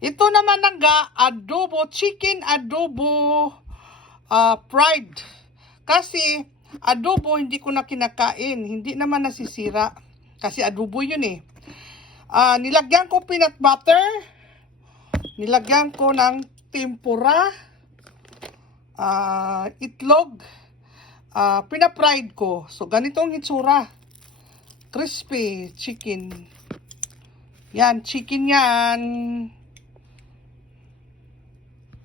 Ito naman nga, adobo, chicken adobo fried. Kasi, adobo hindi ko na kinakain. Hindi naman nasisira. Kasi adobo yun eh. Nilagyan ko peanut butter. Nilagyan ko ng tempura. Itlog. Pina-fried ko. So, ganitong hitsura. Crispy chicken. Yan, chicken yan.